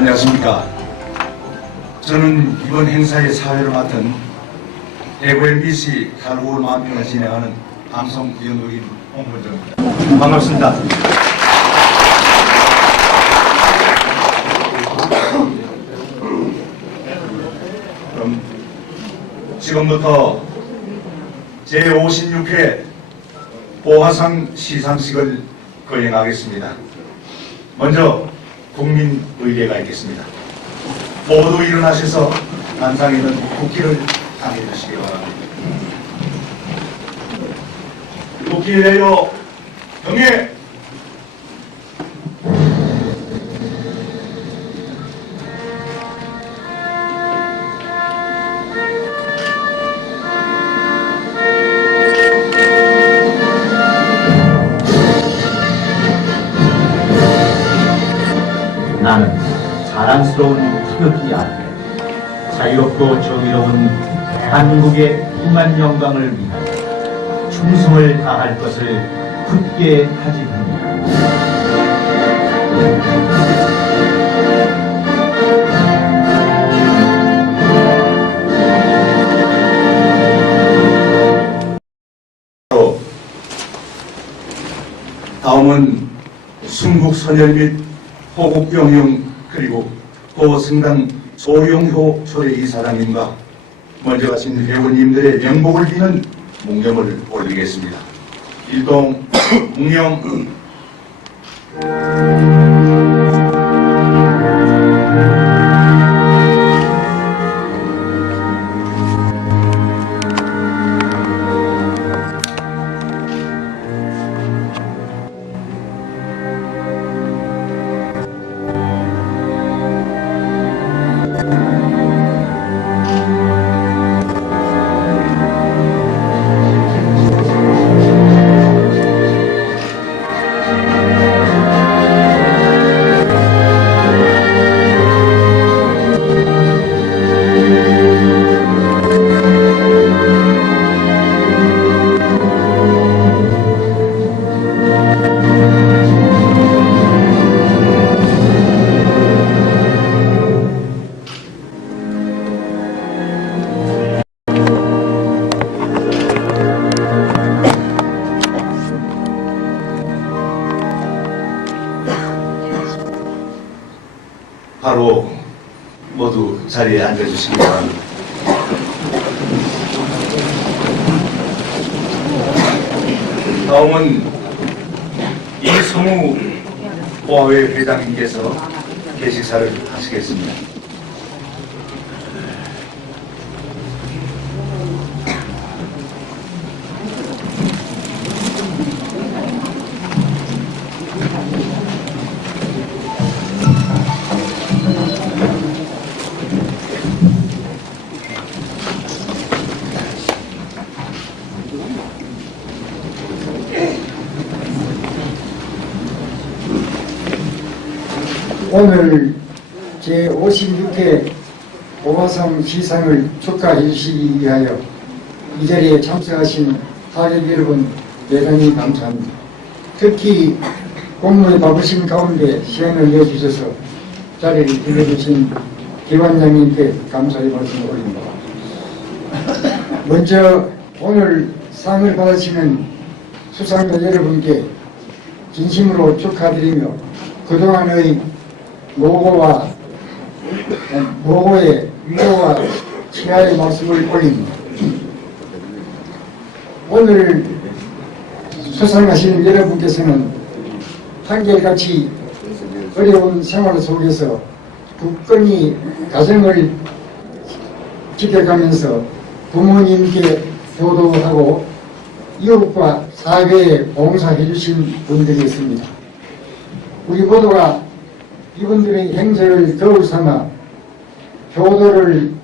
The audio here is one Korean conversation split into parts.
안녕하십니까. 저는 이번 행사의 사회를 맡은 대구 MBC 갈고울 만평가 진행하는 방송연구인 홍문정입니다. 반갑습니다. 그럼 지금부터 제56회 보화상 시상식을 거행하겠습니다. 먼저 국민의례가 있겠습니다. 모두 일어나셔서 단상에 있는 국기를 당해 주시기 바랍니다. 국기를 내려 경례! 나는 자랑스러운 태극기 앞에 자유롭고 정의로운 대한민국의 풍만 영광을 위하여 충성을 다할 것을 굳게 다짐합니다. 다음은 순국선열 및 호국병영 그리고 호승당 소용효 초례이사장님과 먼저 가신 회원님들의 명복을 비는 묵념을 올리겠습니다. 일동 묵념. 바로 모두 자리에 앉아주시기 바랍니다. 다음은 이성우 보아회 회장님께서 계식사를 하시겠습니다. 오늘 제56회 보화상 시상을 축하해 주시기 위하여 이 자리에 참석하신 하객 여러분 대단히 감사합니다. 특히 공무에 바쁘신 가운데 시간을 내주셔서 자리를 빌려주신 기관장님께 감사의 말씀을 올립니다. 먼저 오늘 상을 받으시는 수상자 여러분께 진심으로 축하드리며 그동안의 노고의 위로와 치하의 말씀을 올립니다. 오늘 수상하시는 여러분께서는 한결같이 어려운 생활 속에서 굳건히 가정을 지켜가면서 부모님께 효도하고 이웃과 사회에 봉사해 주신 분들이었습니다. 우리 모두가 이분들의 행적을 거울 삼아 효도를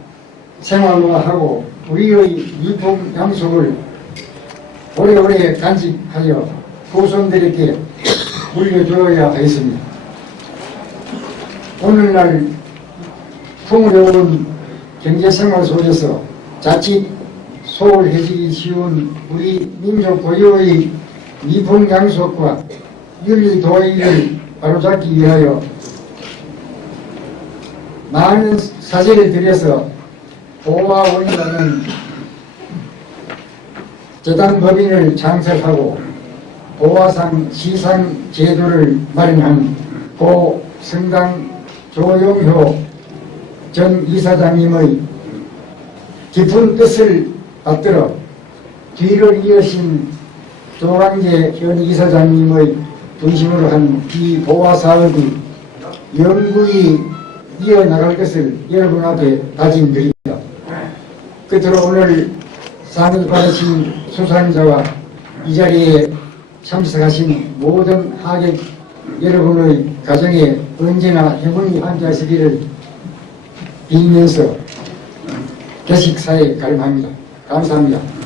생활화하고 우리의 유통 양속을 오래오래 간직하여 후손들에게 물려주어야 하겠습니다. 오늘날 풍요로운 경제생활 속에서 자칫 소홀해지기 쉬운 우리 민족 고유의 미풍 양속과 윤리 도의를 바로잡기 위하여 많은 사재를 들여서 보화원이라는 재단법인을 창설하고 보화상 시상 제도를 마련한 고 성당 조용효 전 이사장님의 깊은 뜻을 받들어 뒤를 이으신 조광재 현 이사장님의 중심으로 한 이 보화 사업이 영구히 이어나갈 것을 여러분 앞에 다짐드립니다. 끝으로 오늘 상을 받으신 수상자와 이 자리에 참석하신 모든 하객 여러분의 가정에 언제나 행운이 함께하시기를 빌면서 개식사에 가름합니다. 감사합니다.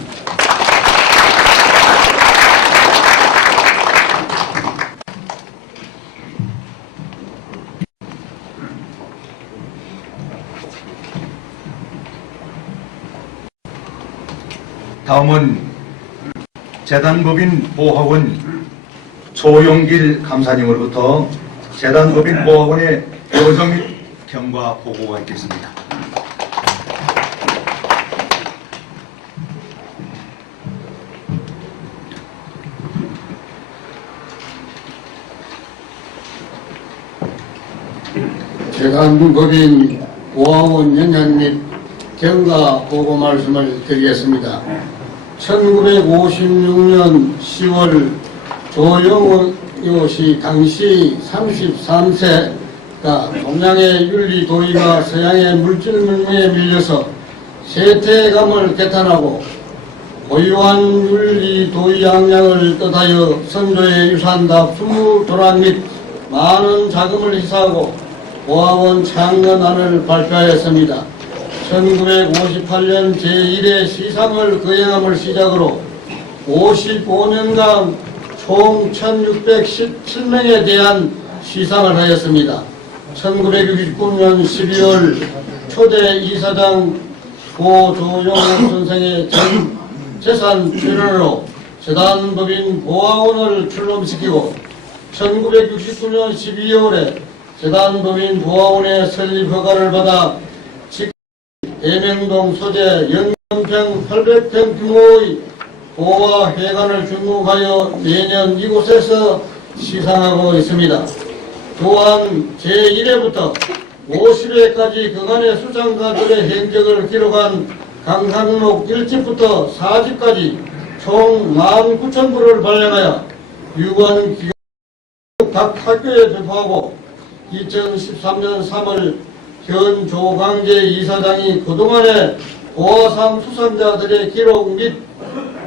다음은 재단법인 보화원 조용길 감사님으로부터 재단법인 보화원의 여정 및 경과 보고가 있겠습니다. 재단법인 보화원 연장 및 경과 보고 말씀을 드리겠습니다. 1956년 10월 조영호 씨 당시 33세가 동양의 윤리 도의가 서양의 물질 문명에 밀려서 세태감을 개탄하고 고유한 윤리 도의 양양을 뜻하여 선조의 유산답 20도랑 및 많은 자금을 희사하고 보화원 창건안을 발표하였습니다. 1958년 제1회 시상을 거행함을 시작으로 55년간 총 1617명에 대한 시상을 하였습니다. 1969년 12월 초대 이사장 고조용 선생의 전 재산 출연으로 재단법인 보화원을 출범시키고 1969년 12월에 재단법인 보화원의 설립 허가를 받아 대명동 소재 연평 800평 규모의 보화회관을 준공하여 매년 이곳에서 시상하고 있습니다. 또한 제1회부터 50회까지 그간의 수상가들의 행적을 기록한 강상록 1집부터 4집까지 총 19,000부를 발행하여 유관 기관 각 학교에 배포하고 2013년 3월 현 조광재 이사장이 그동안의 보화상 수상자들의 기록 및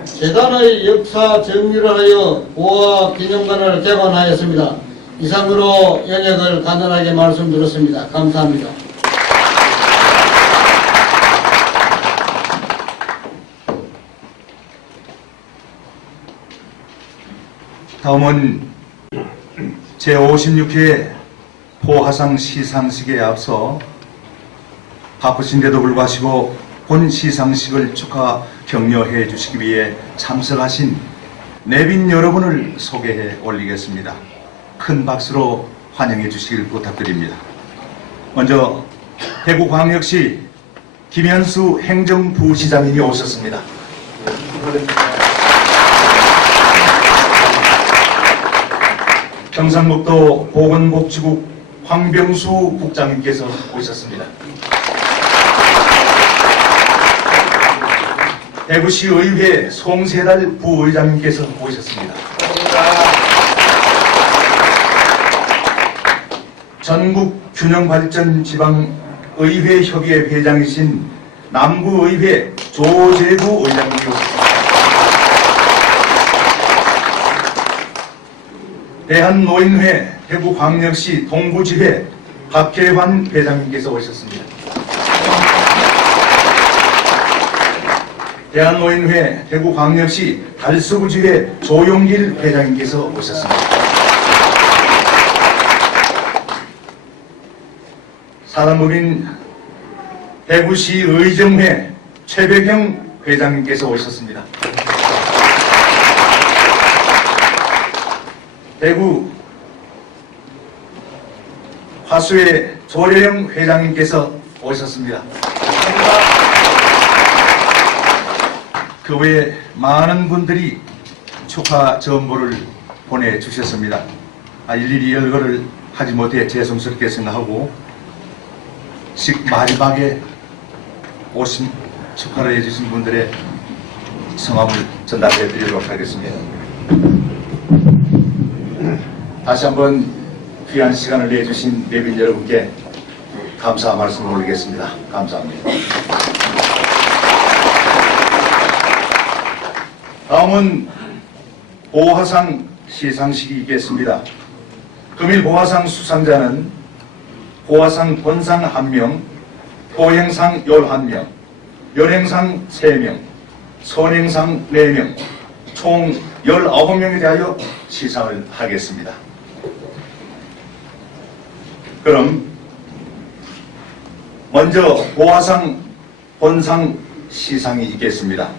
재단의 역사 정리를 하여 보화 기념관을 개관하였습니다. 이상으로 연역을 간단하게 말씀드렸습니다. 감사합니다. 다음은 제56회 보화상 시상식에 앞서 바쁘신데도 불구하고 본 시상식을 축하 격려해 주시기 위해 참석하신 내빈 여러분을 소개해 올리겠습니다. 큰 박수로 환영해 주시길 부탁드립니다. 먼저 대구광역시 김현수 행정부시장님이 오셨습니다. 경상북도 보건복지국 황병수 국장님께서 오셨습니다. 대구시의회 송세달 부의장님께서 오셨습니다. 전국균형발전지방의회협의회 회장이신 남구의회 조재구 의장님이 오셨습니다. 대한노인회 대구광역시 동부지회 박혜환 회장님께서 오셨습니다. 대한노인회 대구광역시 달서구지회 조용길 회장님께서 오셨습니다. 사단법인 대구시 의정회 최백영 회장님께서 오셨습니다. 대구 화수회 조례영 회장님께서 오셨습니다. 그 외에 많은 분들이 축하 전보를 보내주셨습니다. 일일이 열거를 하지 못해 죄송스럽게 생각하고 마지막에 오신 축하를 해주신 분들의 성함을 전달해 드리도록 하겠습니다. 다시 한번 귀한 시간을 내주신 내빈 여러분께 감사 말씀을 올리겠습니다. 감사합니다. 다음은 보화상 시상식이 있겠습니다. 금일 보화상 수상자는 보화상 본상 1명, 포행상 11명, 연행상 3명, 선행상 4명, 총 19명에 대하여 시상을 하겠습니다. 그럼 먼저 보화상 본상 시상이 있겠습니다.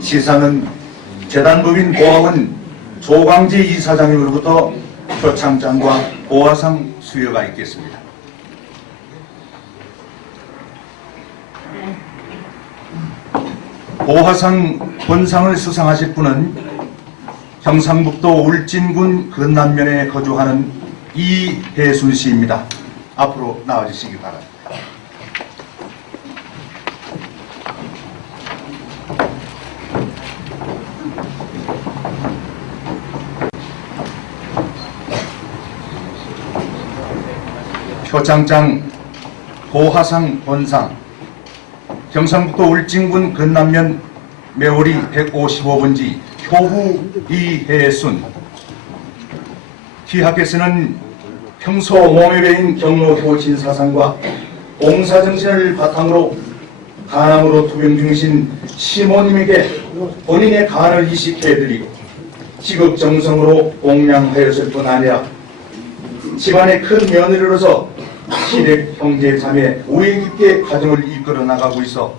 시상은 재단법인 보화원 조광재 이사장님으로부터 표창장과 보화상 수여가 있겠습니다. 보화상 본상을 수상하실 분은 경상북도 울진군 건남면에 거주하는 이혜순 씨입니다. 앞으로 나와주시기 바랍니다. 표창장 보화상 본상 경상북도 울진군 건남면 매오리 155번지 효부 이혜순. 기하께서는 평소 몸에 배인 경로 진사상과 봉사정신을 바탕으로 간암으로 투병 중이신 시모님에게 본인의 간을 이식해드리고 지극정성으로 공양하였을 뿐 아니라 집안의 큰 며느리로서 시댁 형제 자매 우애 깊게 가정을 이끌어 나가고 있어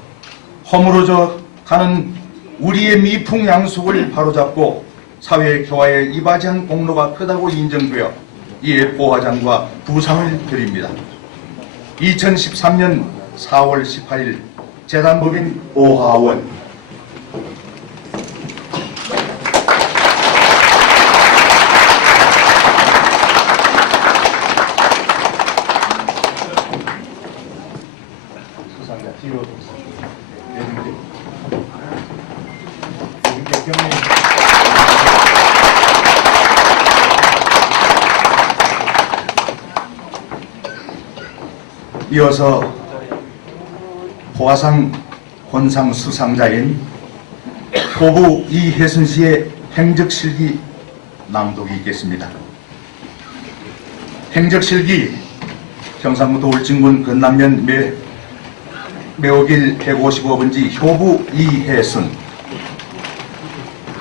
허물어져 가는 우리의 미풍양속을 바로잡고 사회 교화에 이바지한 공로가 크다고 인정되어 이에 보화장과 부상을 드립니다. 2013년 4월 18일 재단법인 보화원 수상자 뒤로 이어서 보화상 본상 수상자인 효부 이혜순 씨의 행적실기 낭독이 있겠습니다. 행적실기 경상북도 울진군 건남면 매오길 155번지 효부 이혜순.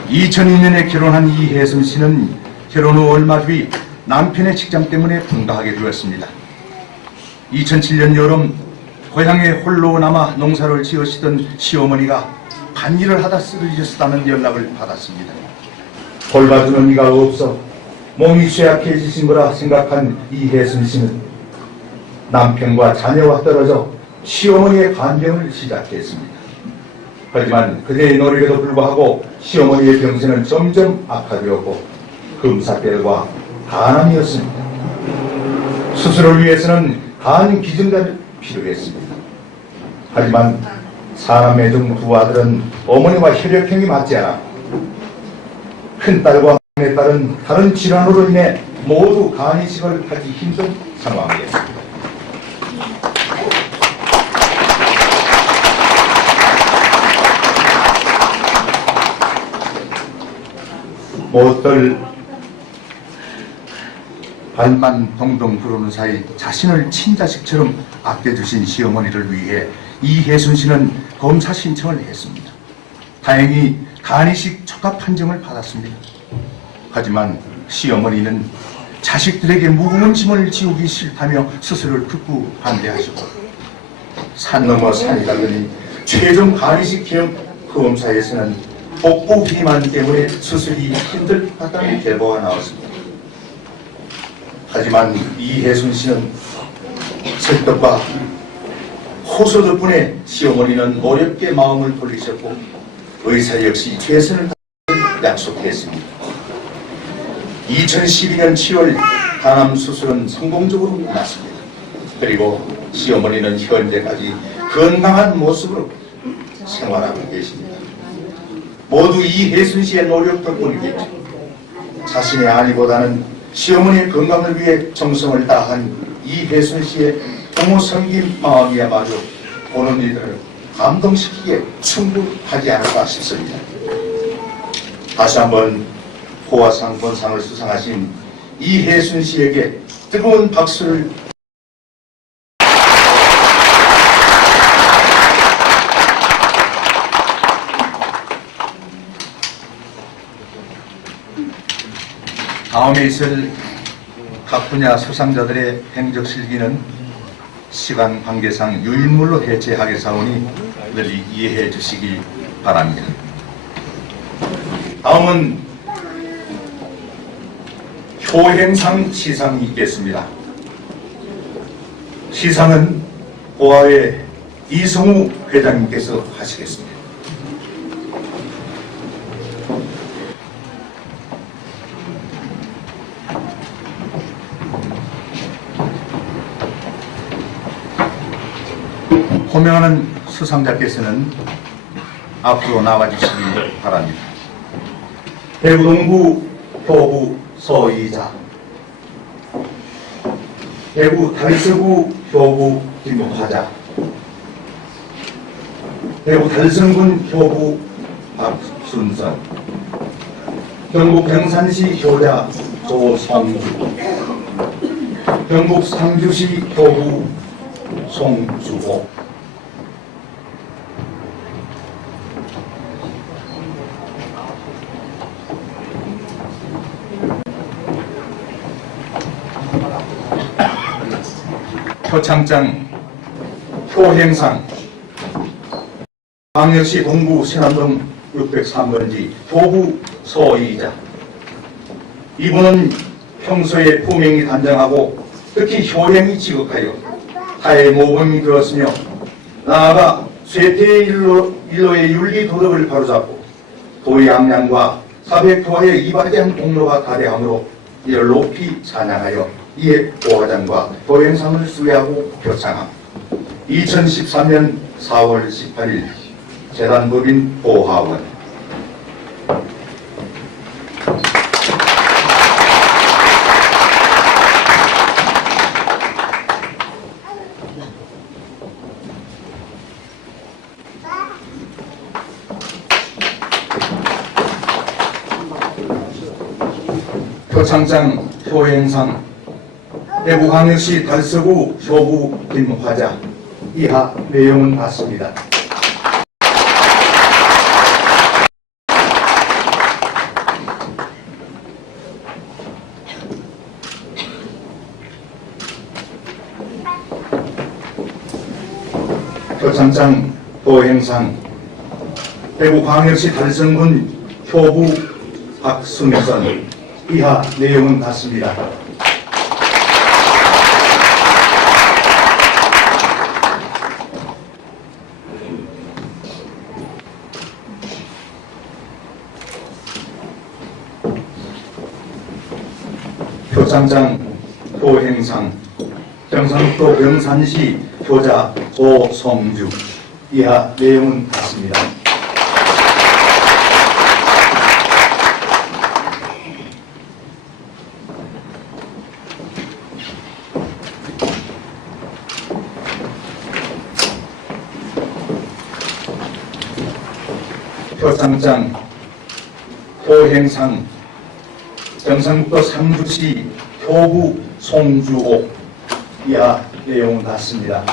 2002년에 결혼한 이혜순 씨는 결혼 후 얼마 뒤 남편의 직장 때문에 분가하게 되었습니다. 2007년 여름 고향에 홀로 남아 농사를 지으시던 시어머니가 밭일을 하다 쓰러지셨다는 연락을 받았습니다. 돌봐주는 이가 없어 몸이 쇠약해지신 거라 생각한 이혜순 씨는 남편과 자녀와 떨어져 시어머니의 간병을 시작했습니다. 하지만 그대의 노력에도 불구하고 시어머니의 병세는 점점 악화되었고 금사병과 간암이었습니다. 수술을 위해서는 간 기증자를 필요했습니다. 하지만 사남매 중 두 아들은 어머니와 혈액형이 맞지 않아 큰딸과 막내딸은 다른 질환으로 인해 모두 간 이식을 하기 힘든 상황이었습니다. 무엇들 발만 동동 구르는 사이 자신을 친자식처럼 아껴주신 시어머니를 위해 이혜순 씨는 검사 신청을 했습니다. 다행히 간이식 촉합 판정을 받았습니다. 하지만 시어머니는 자식들에게 무거운 짐을 지우기 싫다며 수술을 극구 반대하셨고 산 넘어 산이 가더니 최종 간이식 기형 검사에서는 복부 비만 때문에 수술이 힘들 것 같다는 결과가 나왔습니다. 하지만 이혜순 씨는 설득과 호소 덕분에 시어머니는 어렵게 마음을 돌리셨고 의사 역시 최선을 다할 약속했습니다. 2012년 7월 간암 수술은 성공적으로 끝났습니다. 그리고 시어머니는 현재까지 건강한 모습으로 생활하고 계십니다. 모두 이혜순 씨의 노력 덕분이겠죠. 자신의 아내보다는 시어머니의 건강을 위해 정성을 다한 이혜순 씨의 부모 섬김 마음이야말로 보는 이들을 감동시키기에 충분하지 않을까 싶습니다. 다시 한번 호화상 본상을 수상하신 이혜순 씨에게 뜨거운 박수를 다음에 있을 각 분야 수상자들의 행적실기는 시간 관계상 유인물로 해체하겠사오니 늘 이해해 주시기 바랍니다. 다음은 효행상 시상이 있겠습니다. 시상은 고아회 이성우 회장님께서 하시겠습니다. 호명하는 수상자께서는 앞으로 나와주시기 바랍니다. 대구동구 효부 서이자, 대구 달서구 효부 김화자, 대구 달성군 효부 박순선, 경북 경산시 효자 조성주, 경북 상주시 효부 송주호, 표창장 효행상 광역시 동구 신안동 603번지 효부 서이자, 이분은 평소에 품행이 단정하고 특히 효행이 지극하여 타의 모범이 되었으며 나아가 쇠퇴의 일로의 윤리 도덕을 바로잡고 도의 양량과 사백토화에 이바지한 공로가 다대함으로 이를 높이 찬양하여 이에 보화장과 도행상을 수여하고 표창함. 2013년 4월 18일 재단법인 보화원. 표창장 효행상 대구광역시 달서구 효부 김화자. 이하 내용은 같습니다. 표창장 도행상 대구광역시 달성군 효부 박순선. 이하 내용은 같습니다. 표창장 도행상 경상북도 병산시 효자 조성주. 이하 내용은 같습니다. 표창장 도행상 경상북도 상주시 효부 송주옥. 이하 내용은 같습니다.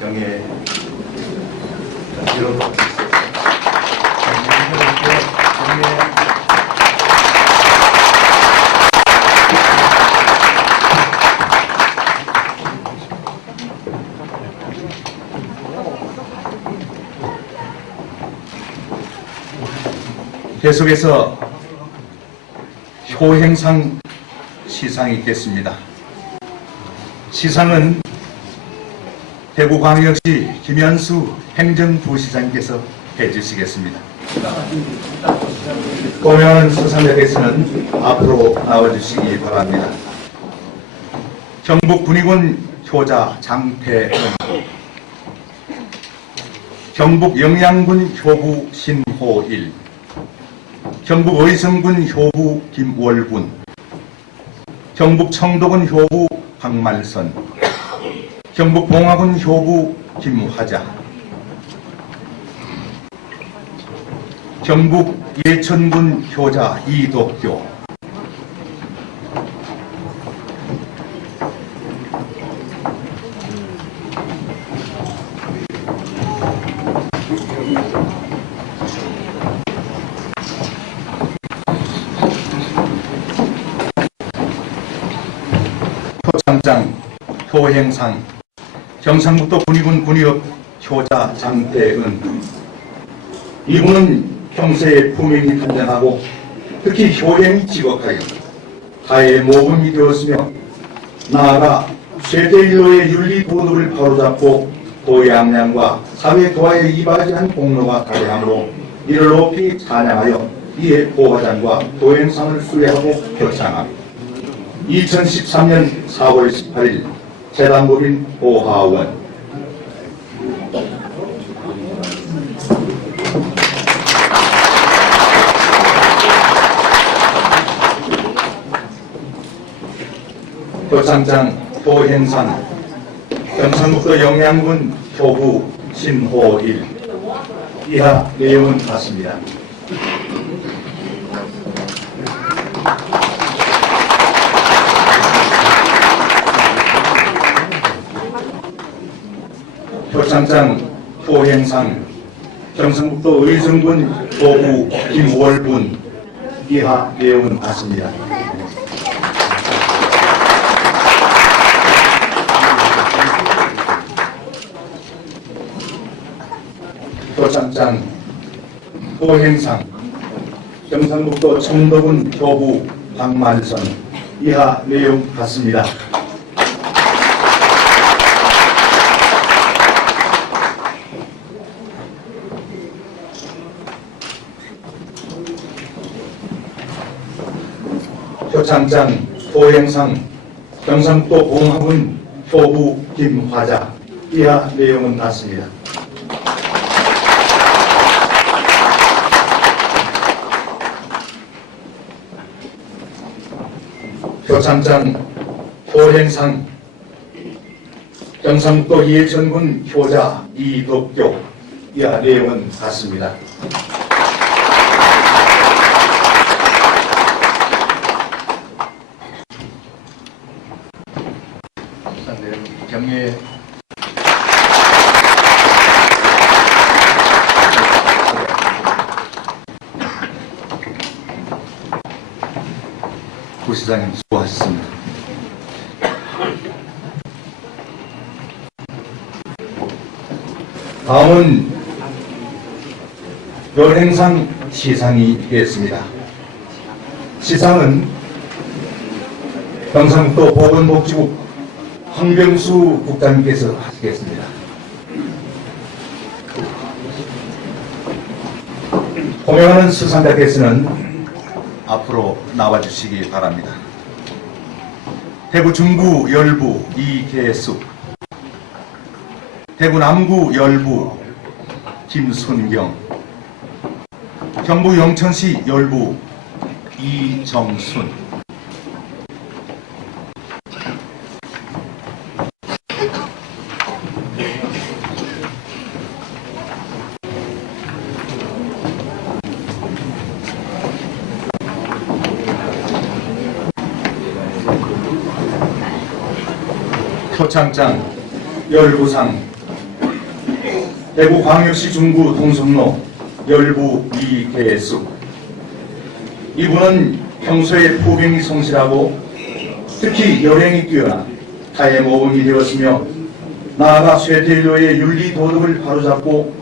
경례 계속해서 효행상 시상이 있겠습니다. 시상은 대구광역시 김현수 행정부시장께서 해주시겠습니다. 고명하는 수상자께서는 앞으로 나와주시기 바랍니다. 경북군의군 효자 장태은, 경북영양군 효부 신호일, 경북의성군 효부 김월군, 경북청도군 효부 박말선, 경북봉화군 효부 김화자, 경북 예천군 효자 이덕교, 표창장 효행상 경상북도 군의군 군의업 효자 장태은. 이분은 평소에 품행이 단단하고 특히 효행이 지극하여 타의 모범이 되었으며 나아가 쇠퇴일로의 윤리 도덕을 바로잡고 도양량과 사회 도화에 이바지한 공로가 다양하므로 이를 높이 찬양하여 이에 보화장과 도행상을 수여하고 표창합니다. 2013년 4월 18일 재단법인 오하원. 표창장 효행상 경상북도 영양군 효부 신호일. 이하 내용은 같습니다. 표창장 효행상 경상북도 의성군 효부 김월군. 이하 내용은 같습니다. 표창장 효행상 경상북도 청도군 효부 박만선. 이하 내용 같습니다. 표창장 효행상 경상북도 봉화군 효부 김화자. 이하 내용은 같습니다. 표창장 효행상 경상북도 예천군 효자 이덕교. 이하 내용은 같습니다. 경례 부시장님 수고하셨습니다. 다음은 연행상 시상이 있겠습니다. 시상은 경상북도 보건복지국 황병수 국장님께서 하시겠습니다. 호명하는 수상자께서는 앞으로 나와주시기 바랍니다. 대구 중구 열부 이계숙, 대구 남구 열부 김순경, 경북 영천시 열부 이정순, 표창장 열부상 대구광역시 중구 동성로 열부 이계숙. 이분은 평소에 포경이 성실하고 특히 열행이 뛰어나 타의 모범이 되었으며 나아가 쇠퇴일로의 윤리 도덕을 바로잡고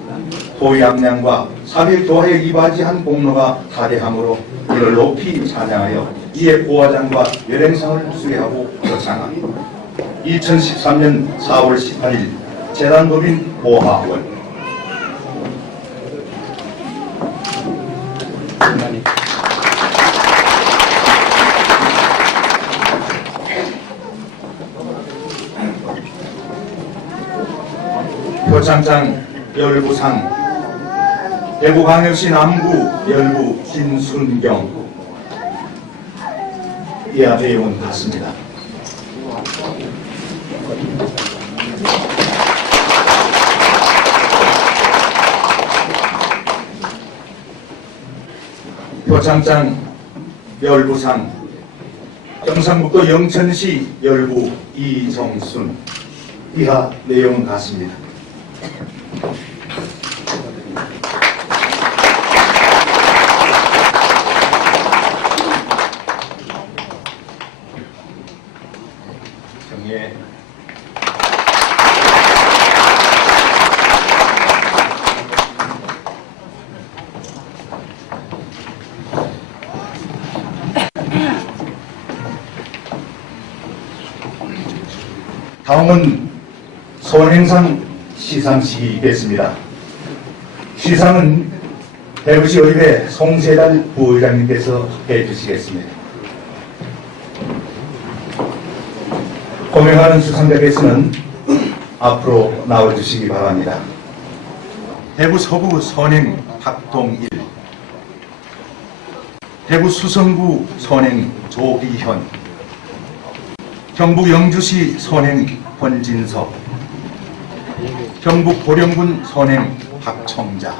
도양량과 사회교화에 이바지한 공로가 가대함으로 이를 높이 찬양하여 이에 보화장과 열행상을 수여하고 표창합니다. 2013년 4월 18일 재단법인 보하원. 표창장 열부상 대구광역시 남구 열부 김순경. 이하 내용은 같습니다. 표창장 열부상 경상북도 영천시 열부 이정순. 이하 내용은 같습니다. 경례. 다음은 선행상 시상식이겠습니다. 시상은 대구시 의회 송세달 부의장님께서 해주시겠습니다. 고명하는 수상자께서는 앞으로 나와주시기 바랍니다. 대구 서구 선행 박동일, 대구 수성구 선행 조기현, 경북 영주시 선행 권진석, 경북 보령군 선행 박청자.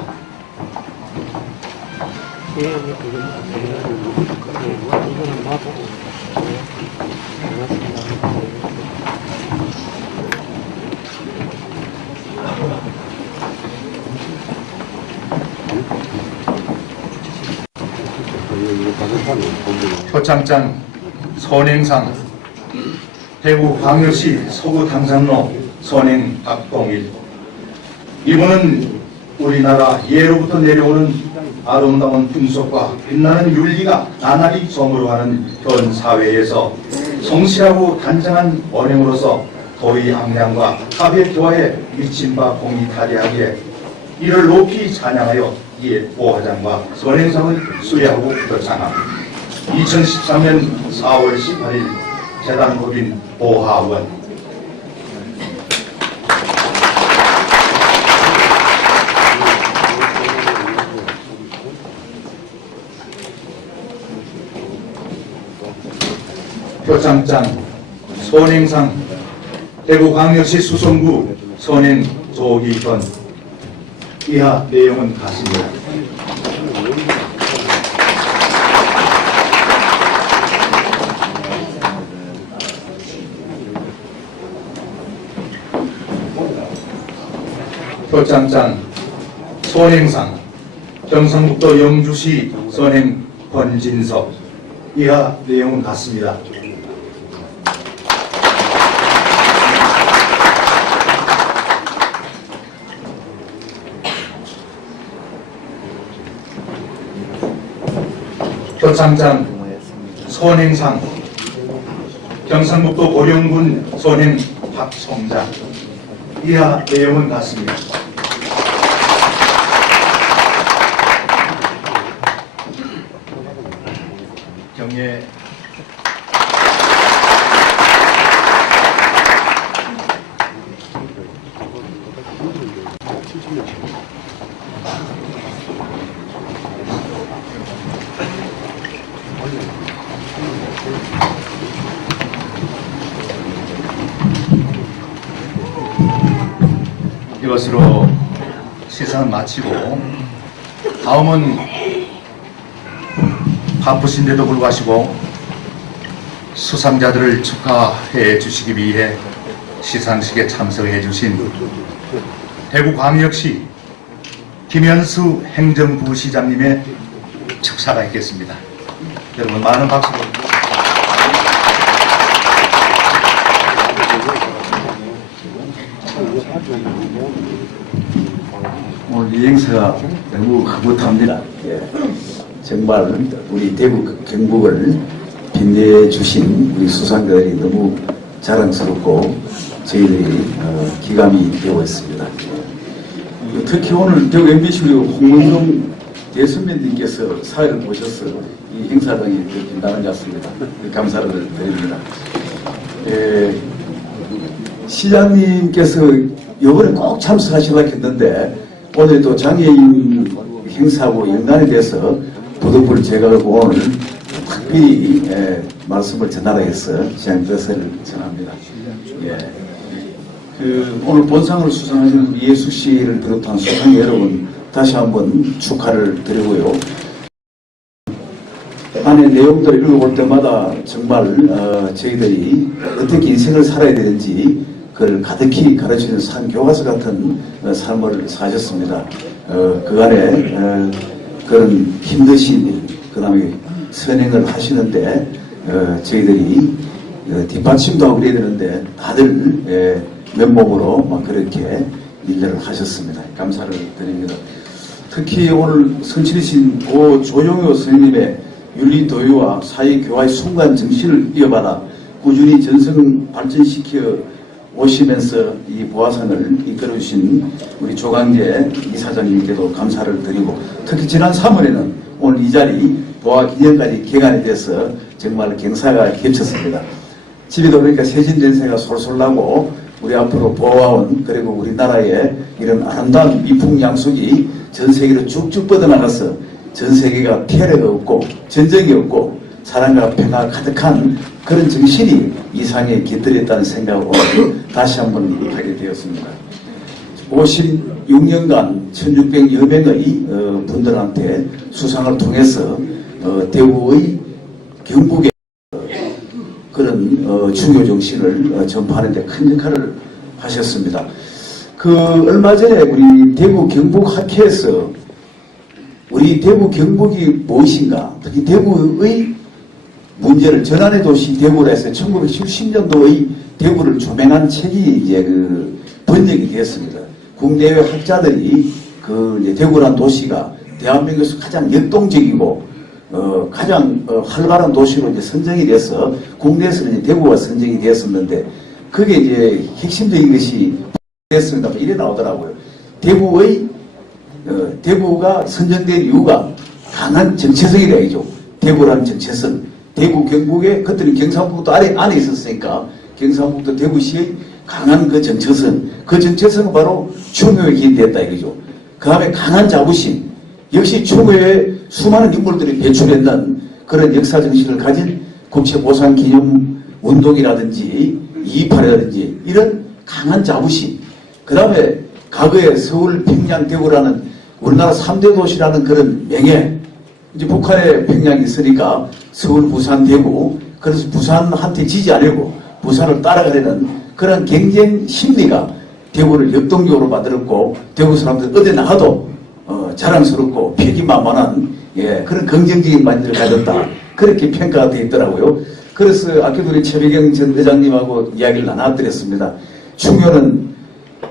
표창장 선행상 대구광역시 서구 당산로 선행 박동일. 이분은 우리나라 예로부터 내려오는 아름다운 풍속과 빛나는 윤리가 나날이 저물어가는 현 사회에서 성실하고 단정한 언행으로서 도의 악량과 사회 교화에 미친 바 공익하리하기에 이를 높이 찬양하여 이에 보화장과 선행상을 수여하고 표창합니다. 2013년 4월 18일 재단법인 보하원. 표창장 선행상 대구광역시 수성구 선행 조기현. 이하 내용은 같습니다. 표창장 선행상 경상북도 영주시 선행 권진석. 이하 내용은 같습니다. 표창장 선행상 경상북도 보령군 선행 박청자. 이하 내용은 같습니다. 경례. 이것으로 시상을 마치고 다음은 바쁘신데도 불구하고 수상자들을 축하해 주시기 위해 시상식에 참석해 주신 대구광역시 김현수 행정부시장님의 축사가 있겠습니다. 여러분 많은 박수 부탁드립니다. 오늘 이 행사가 너무 흐뭇합니다. 예. 정말 우리 대구 경북을 빛내어 주신 우리 수상자들이 너무 자랑스럽고 저희들이 기감이 되고 있습니다. 특히 오늘 대구 MBC 홍문종 대선배님께서 사회를 보셔서 이 행사장이 이렇게 나는 것 같습니다. 감사를 드립니다. 시장님께서 이번에 꼭 참석하시려고 했는데 오늘 또 장애인 행사하고 연관이 돼서 부득불 제가 오늘 특별히 말씀을 전하라 해서 시장님 뜻을 전합니다. 예. 오늘 본상을 수상하신 이예수 씨를 비롯한 수상 여러분 다시 한번 축하를 드리고요. 안에 내용들을 읽어볼 때마다 정말 저희들이 어떻게 인생을 살아야 되는지 그걸 가득히 가르치는 산 교과서 같은 삶을 사셨습니다. 그 안에 그런 힘드신 일, 그 다음에 선행을 하시는데 저희들이 뒷받침도 하고 그래야 되는데 다들 맨몸으로 막 그렇게 일을 하셨습니다. 감사를 드립니다. 특히 오늘 성실이신 고 조용효 선생님의 윤리도유와 사회교화의 순간 정신을 이어받아 꾸준히 전성 발전시켜 오시면서 이 보화상을 이끌어주신 우리 조강재 이사장님께도 감사를 드리고 특히 지난 3월에는 오늘 이 자리 보화 기념관이 개관이 돼서 정말 경사가 겹쳤습니다. 집에 들어오니까 세진된새가 솔솔 나고 우리 앞으로 보아온 그리고 우리나라의 이런 아름다운 미풍양속이 전 세계로 쭉쭉 뻗어나가서 전 세계가 피해가 없고 전쟁이 없고 사랑과 평화가 가득한 그런 정신이 이 상에 깃들였다는 생각을 오늘 다시 한번 하게 되었습니다. 56년간 1600여 명의 분들한테 수상을 통해서 대구의 경북의 그런 중요 정신을 전파하는 데 큰 역할을 하셨습니다. 얼마 전에 우리 대구 경북 학회에서 우리 대구 경북이 무엇인가, 특히 대구의 문제를 전환의 도시 대구라 해서 1970년도의 대구를 조명한 책이 이제 번역이 되었습니다. 국내외 학자들이 이제 대구라는 도시가 대한민국에서 가장 역동적이고 가장 활발한 도시로 이제 선정이 돼서 국내에서는 이제 대구가 선정이 되었었는데 그게 이제 핵심적인 것이 됐습니다. 이래 나오더라고요. 대구가 선정된 이유가 강한 정체성이라 이죠. 대구라는 정체성. 대구 경북에 그때는 경상북도 안에 있었으니까 경상북도 대구시의 강한 그 정체성. 그 정체성은 바로 추모에 기인됐다 이거죠. 그 다음에 강한 자부심. 역시 추모에 수많은 인물들이 배출했는 그런 역사 정신을 가진 국채보상기념운동이라든지 228이라든지 이런 강한 자부심. 그 다음에 과거에 서울, 평양, 대구라는 우리나라 3대 도시라는 그런 명예. 이제 북한에 평양이 있으니까 서울, 부산, 대구. 그래서 부산한테 지지 않으려고 부산을 따라가려는 그런 경쟁 심리가 대구를 역동적으로 만들었고 대구 사람들 어디 나가도 자랑스럽고 패기만만한 그런 긍정적인 마인드를 가졌다. 그렇게 평가가 되어 있더라고요. 그래서 아까도 우리 최배경 전 회장님하고 이야기를 나눠드렸습니다. 충효는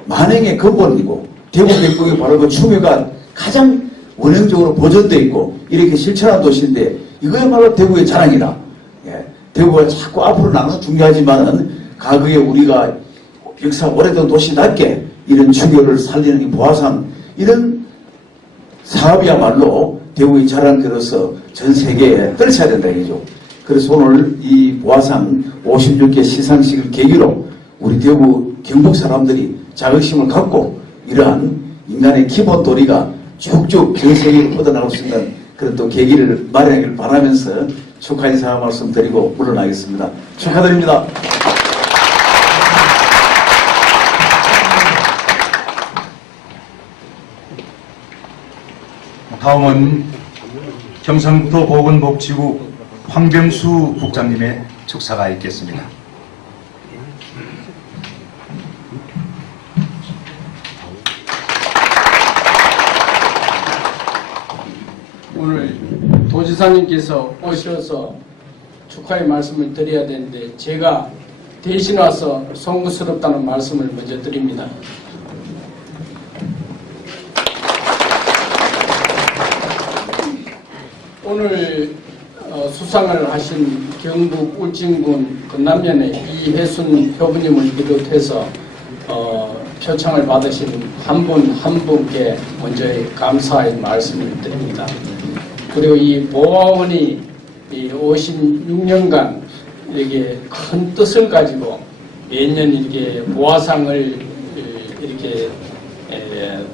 만행의 근본이고 대구 경북이 바로 그 충효가 가장 원형적으로 보존되어 있고 이렇게 실천한 도시인데 이거야말로 대구의 자랑이다. 대구가 자꾸 앞으로 나가서 중요하지만은 과거에 우리가 역사 오래된 도시답게 이런 충효를 살리는 이 보화상 이런 사업이야말로 대구의 자랑으로서 전 세계에 떨쳐야 된다 이죠. 그래서 오늘 이 보화상 56개 시상식을 계기로 우리 대구 경북 사람들이 자긍심을 갖고 이러한 인간의 기본 도리가 쭉쭉 전 세계로 뻗어나갈 수 있는 그런 또 계기를 마련하기를 바라면서 축하 인사 말씀드리고 물러나겠습니다. 축하드립니다. 다음은 경상북도 보건복지부 황병수 국장님의 축사가 있겠습니다. 오늘 도지사님께서 오셔서 축하의 말씀을 드려야 되는데 제가 대신 와서 송구스럽다는 말씀을 먼저 드립니다. 오늘 수상을 하신 경북 울진군 건남면의 이혜순 표부님을 비롯해서 표창을 받으신 한 분 한 분께 먼저 감사의 말씀을 드립니다. 그리고 이 보아원이 이 56년간 이렇게 큰 뜻을 가지고 매년 이렇게 보아상을 이렇게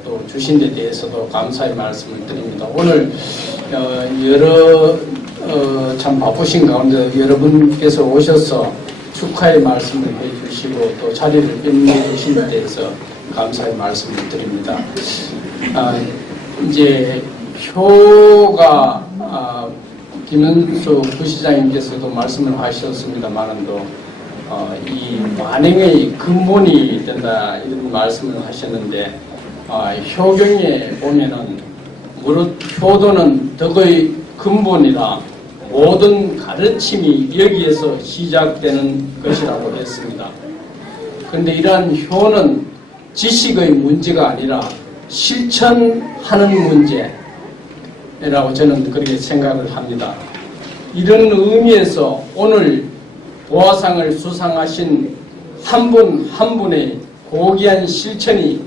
또 주신 데 대해서도 감사의 말씀을 드립니다. 오늘 여러 참 바쁘신 가운데 여러분께서 오셔서 축하의 말씀을 해주시고 또 자리를 빛내주신 데 대해서 감사의 말씀을 드립니다. 이제 효가 김현수 부시장님께서도 말씀을 하셨습니다만은 이 만행의 근본이 된다 이런 말씀을 하셨는데 효경에 보면은 무릇 효도는 덕의 근본이라 모든 가르침이 여기에서 시작되는 것이라고 했습니다. 그런데 이러한 효는 지식의 문제가 아니라 실천하는 문제라고 저는 그렇게 생각을 합니다. 이런 의미에서 오늘 보아상을 수상하신 한 분 한 분의 고귀한 실천이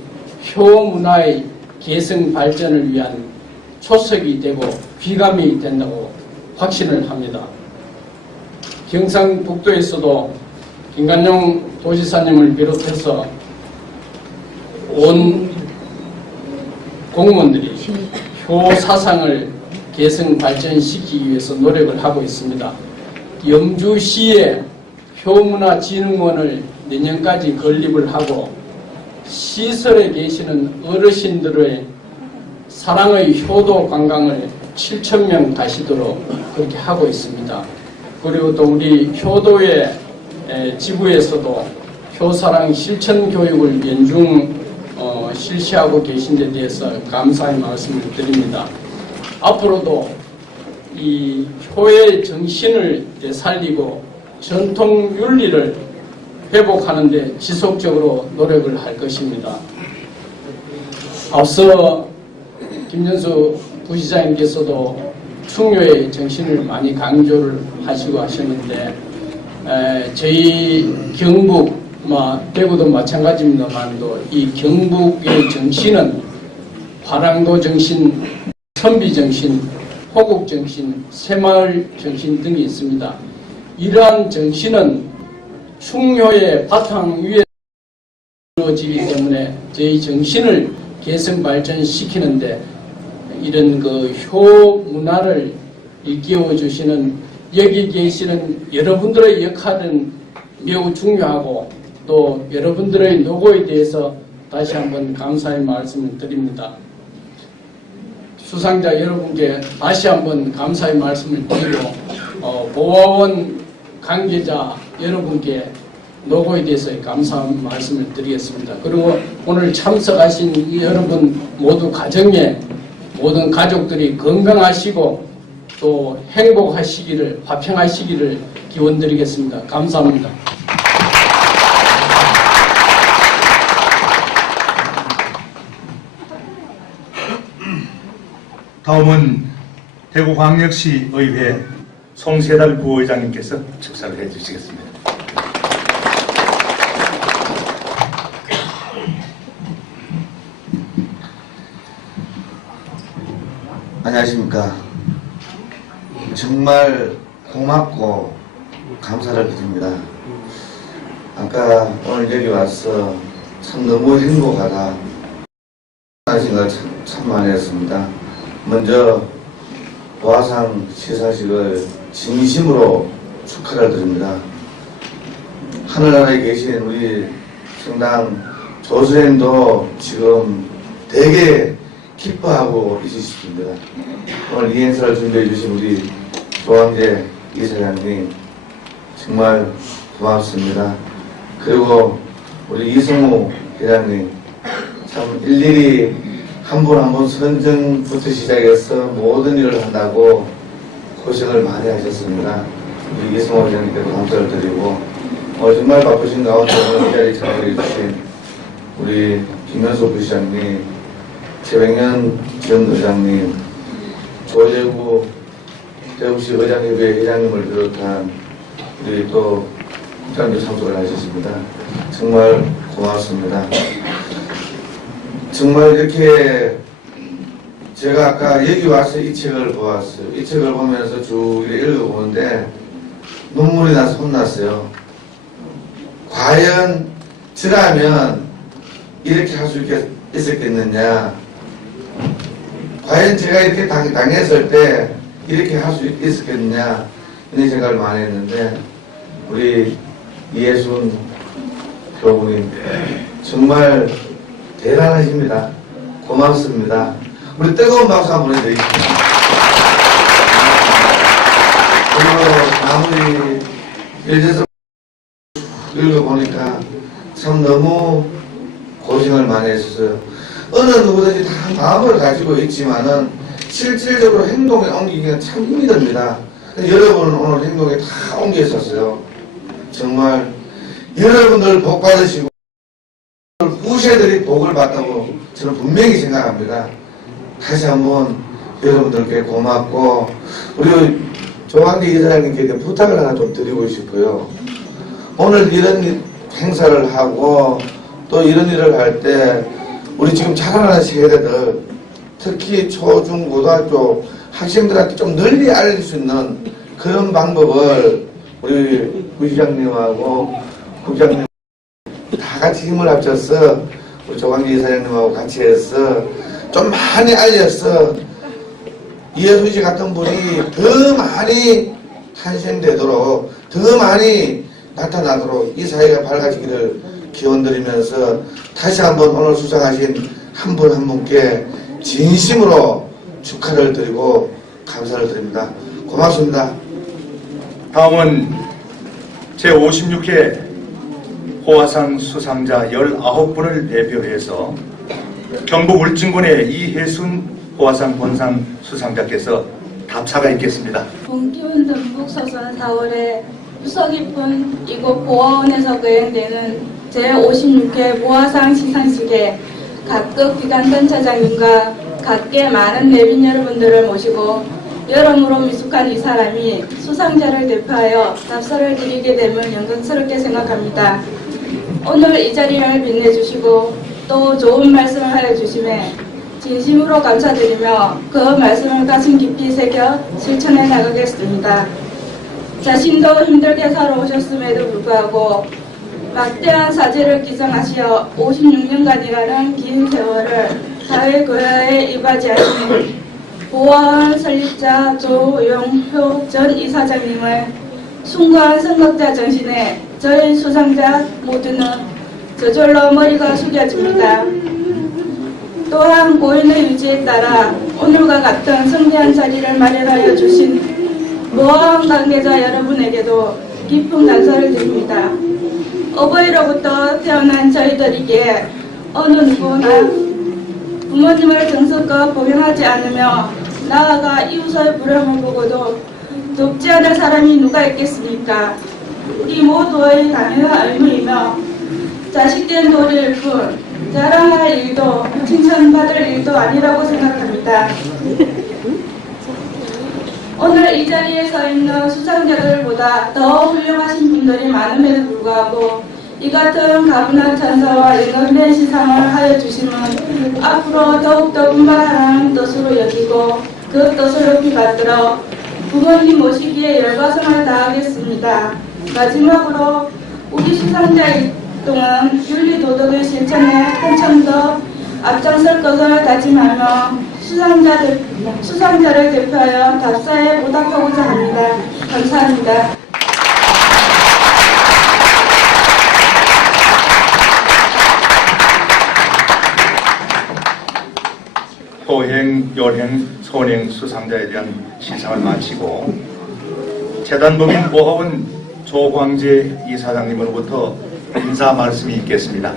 효문화의 계승 발전을 위한 초석이 되고 귀감이 된다고 확신을 합니다. 경상북도에서도 김관용 도지사님을 비롯해서 온 공무원들이 효 사상을 계승 발전시키기 위해서 노력을 하고 있습니다. 영주시에 효문화진흥원을 내년까지 건립을 하고 시설에 계시는 어르신들의 사랑의 효도 관광을 7,000명 가시도록 그렇게 하고 있습니다. 그리고 또 우리 효도의 지부에서도 효사랑 실천 교육을 연중 실시하고 계신 데 대해서 감사의 말씀을 드립니다. 앞으로도 이 효의 정신을 되살리고 전통 윤리를 회복하는 데 지속적으로 노력을 할 것입니다. 앞서 김현수 부시장님께서도 충효의 정신을 많이 강조를 하시고 하셨는데 저희 경북, 대구도 마찬가지입니다만도 이 경북의 정신은 화랑도 정신, 선비 정신, 호국 정신, 새마을 정신 등이 있습니다. 이러한 정신은 충효의 바탕 위에 이루어지기 때문에 저희 정신을 개선 발전시키는데 이런 그 효 문화를 일깨워 주시는 여기 계시는 여러분들의 역할은 매우 중요하고 또 여러분들의 노고에 대해서 다시 한번 감사의 말씀을 드립니다. 수상자 여러분께 다시 한번 감사의 말씀을 드리고 보아원 관계자 여러분께 노고에 대해서 감사한 말씀을 드리겠습니다. 그리고 오늘 참석하신 이 여러분 모두 가정에 모든 가족들이 건강하시고 또 행복하시기를 화평하시기를 기원드리겠습니다. 감사합니다. 다음은 대구광역시 의회 송세달 부의장님께서 축사를 해주시겠습니다. 안녕하십니까. 정말 고맙고 감사를 드립니다. 아까 오늘 여기 와서 참 너무 행복하다 하신 걸 참 많이 했습니다. 먼저 보아상 시사식을 진심으로 축하를 드립니다. 하늘나라에 계신 우리 성당 조수님도 지금 되게 기뻐하고 있으십니다. 오늘 이 행사를 준비해 주신 우리 조항재 이사장님 정말 고맙습니다. 그리고 우리 이승우 회장님 참 일일이 한 분 한 분 선정부터 시작해서 모든 일을 한다고 고생을 많이 하셨습니다. 우리 이승우 회장님께도 감사를 드리고 정말 바쁘신 가운데 오늘 이 자리에 참여해 주신 우리 김현수 부시장님, 최백년 전 의장님, 조재구 대구시 의장협의회 회장님을 비롯한 우리 또 국장님 참석을 하셨습니다. 정말 고맙습니다. 정말 이렇게 제가 아까 여기 와서 이 책을 보았어요. 이 책을 보면서 쭉 읽어보는데 눈물이 나서 혼났어요. 과연 저라면 이렇게 할 수 있었겠느냐. 과연 제가 이렇게 당했을 때 이렇게 할 수 있었겠느냐. 이런 생각을 많이 했는데 우리 이해순 교부님 정말 대단하십니다. 고맙습니다. 우리 뜨거운 박수 한번 해드리겠습니다. 그리고 마무리 일제서 읽어보니까 참 너무 고생을 많이 했었어요. 어느 누구든지 다 마음을 가지고 있지만은 실질적으로 행동에 옮기기가 참 힘이 듭니다. 여러분은 오늘 행동에 다 옮겨 있었어요. 정말 여러분들 복 받으시고 후세들이 복을 받다고 저는 분명히 생각합니다. 다시 한번 여러분들께 고맙고 우리 조광재 이사장님께 부탁을 하나 좀 드리고 싶어요. 오늘 이런 행사를 하고 또 이런 일을 할 때 우리 지금 자라나는 세대들 특히 초, 중, 고등학교 학생들한테 좀 널리 알릴 수 있는 그런 방법을 우리 부시장님하고 국장님 다 같이 힘을 합쳐서 우리 조광재 이사장님하고 같이 해서 좀 많이 알려서 이해순 씨 같은 분이 더 많이 탄생되도록 더 많이 나타나도록 이 사회가 밝아지기를 기원드리면서 다시 한번 오늘 수상하신 한 분 한 분께 진심으로 축하를 드리고 감사를 드립니다. 고맙습니다. 다음은 제56회 호화상 수상자 19분을 대표해서 경북 울진군의 이해순 호화상 본상 수상자께서 답사가 있겠습니다. 동기운 듬뿍 솟은 4월에 유서 깊은 이곳 보화원에서 거행되는 제56회 보화상 시상식에 각급 기관단 차장님과 각계 많은 내빈 여러분들을 모시고 여러모로 미숙한 이 사람이 수상자를 대표하여 답사를 드리게 됨을 영광스럽게 생각합니다. 오늘 이 자리를 빛내주시고 또 좋은 말씀을 하여 주심에 진심으로 감사드리며 그 말씀을 가슴 깊이 새겨 실천해 나가겠습니다. 자신도 힘들게 살아오셨음에도 불구하고 막대한 사제를 기정하시어 56년간이라는 긴 세월을 사회고야에 이바지하신 보화원 설립자 조용효 전 이사장님을 숭고한 선각자 정신에 저희 수상자 모두는 저절로 머리가 숙여집니다. 또한 고인의 유지에 따라 오늘과 같은 성대한 자리를 마련하여 주신 보화원 관계자 여러분에게도 깊은 감사를 드립니다. 어버이로부터 태어난 저희들에게 어느 누구나 부모님을 정성껏 복용하지 않으며 나아가 이웃의 부름을 보고도 돕지 않을 사람이 누가 있겠습니까? 우리 모두의 당연한 의무이며 자식된 도리일 뿐 자랑할 일도 칭찬받을 일도 아니라고 생각합니다. 오늘 이 자리에 서 있는 수상자들보다 더 훌륭하신 분들이 많음에도 불구하고 이 같은 가분한 찬사와 영광된 시상을 하여 주시면 앞으로 더욱더 분발하는 뜻으로 여기고 그 뜻을 높이 받들어 부모님 모시기에 열과성을 다하겠습니다. 마지막으로 우리 수상자 동안 윤리도덕의 실천에 한참 더 앞장설 것을 다짐하며 수상자를 대표하여 답사에 보답하고자 합니다. 감사합니다. 호행, 연행, 선행 수상자에 대한 시상을 마치고 재단법인 보화원 조광재 이사장님으로부터 인사 말씀이 있겠습니다.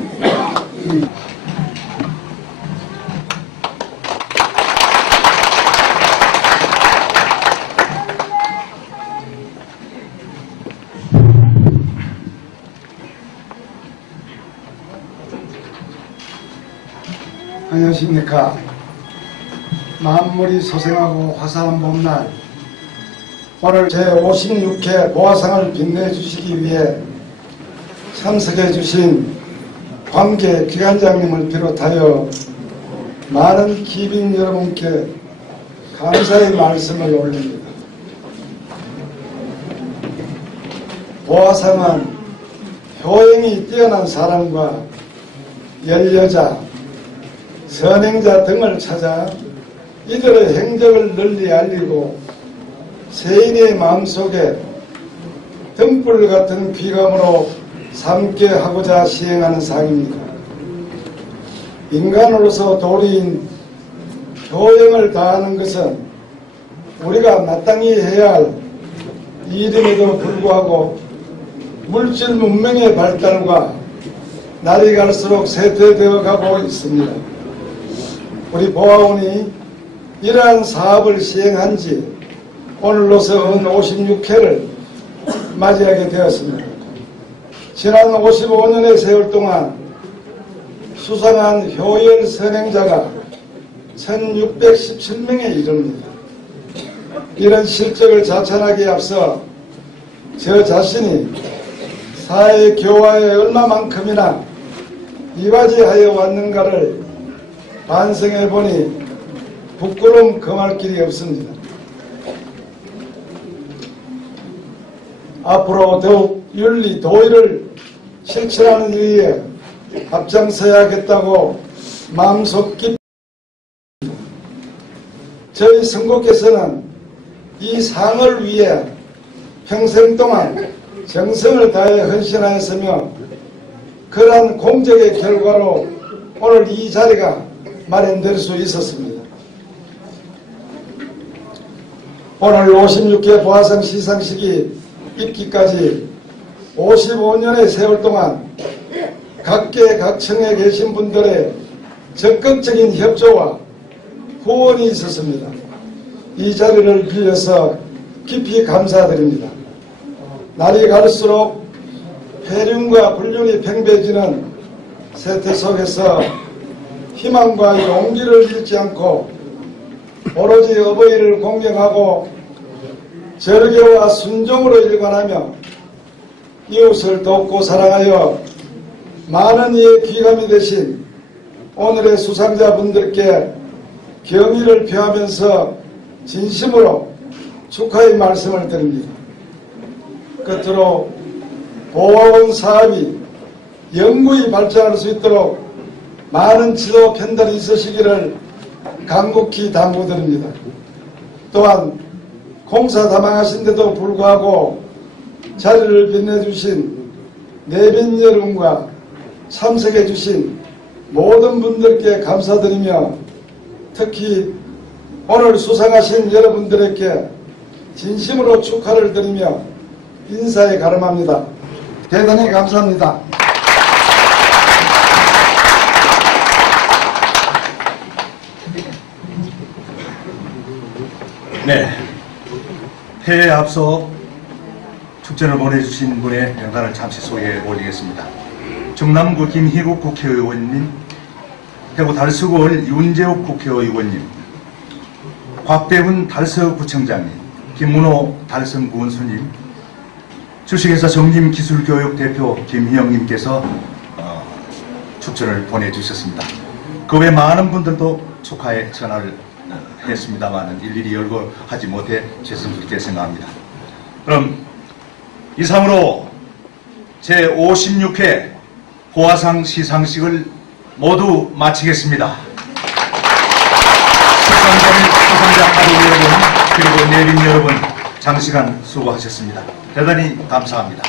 안녕하십니까. 만물이 소생하고 화사한 봄날 오늘 제56회 보화상을 빛내주시기 위해 참석해 주신 관계 기관장님을 비롯하여 많은 기빈 여러분께 감사의 말씀을 올립니다. 보화상은 효행이 뛰어난 사람과 열여자, 선행자 등을 찾아 이들의 행적을 널리 알리고 세인의 마음속에 등불 같은 귀감으로 삼게 하고자 시행하는 상입니다. 인간으로서 도리인 효행을 다하는 것은 우리가 마땅히 해야 할 일임에도 불구하고 물질 문명의 발달과 날이 갈수록 쇠퇴되어 가고 있습니다. 우리 보아원이 이러한 사업을 시행한 지 오늘로서 56회를 맞이하게 되었습니다. 지난 55년의 세월 동안 수상한 효열 선행자가 1617명에 이릅니다. 이런 실적을 자찬하기에 앞서 저 자신이 사회 교화에 얼마만큼이나 이바지하여 왔는가를 반성해 보니 부끄러움 금할 길이 없습니다. 앞으로 더욱 윤리, 도의를 실천하는 일에 앞장서야겠다고 마음속 깊이 저희 선고께서는 이 상을 위해 평생 동안 정성을 다해 헌신하였으며 그러한 공적의 결과로 오늘 이 자리가 마련될 수 있었습니다. 오늘 56회 보화상 시상식이 있기까지 55년의 세월 동안 각계 각층에 계신 분들의 적극적인 협조와 후원이 있었습니다. 이 자리를 빌려서 깊이 감사드립니다. 날이 갈수록 폐륜과 불륜이 팽배해지는 세태 속에서 희망과 용기를 잃지 않고 오로지 어버이를 공경하고 절개와 순종으로 일관하며 이웃을 돕고 사랑하여 많은 이의 귀감이 되신 오늘의 수상자분들께 경의를 표하면서 진심으로 축하의 말씀을 드립니다. 끝으로 보화원 사업이 영구히 발전할 수 있도록 많은 지도 편달이 있으시기를 간곡히 당부드립니다. 또한 공사 다망하신데도 불구하고 자리를 빛내주신 내빈 여러분과 참석해주신 모든 분들께 감사드리며 특히 오늘 수상하신 여러분들에게 진심으로 축하를 드리며 인사에 가름합니다. 대단히 감사합니다. 네, 폐에 앞서 축전을 보내주신 분의 명단을 잠시 소개해 올리겠습니다. 중남구 김희국 국회의원님, 대구 달서구을 윤재욱 국회의원님, 곽대훈 달서구청장님, 김문호 달성군수님, 주식회사 정림기술교육대표 김희영님께서 축전을 보내주셨습니다. 그 외 많은 분들도 축하의 전화를 했습니다만 일일이 열거하지 못해 죄송스럽게 생각합니다. 그럼 이상으로 제56회 보화상 시상식을 모두 마치겠습니다. 수상자 및 수상자 가족 여러분 그리고 내빈 여러분 장시간 수고하셨습니다. 대단히 감사합니다.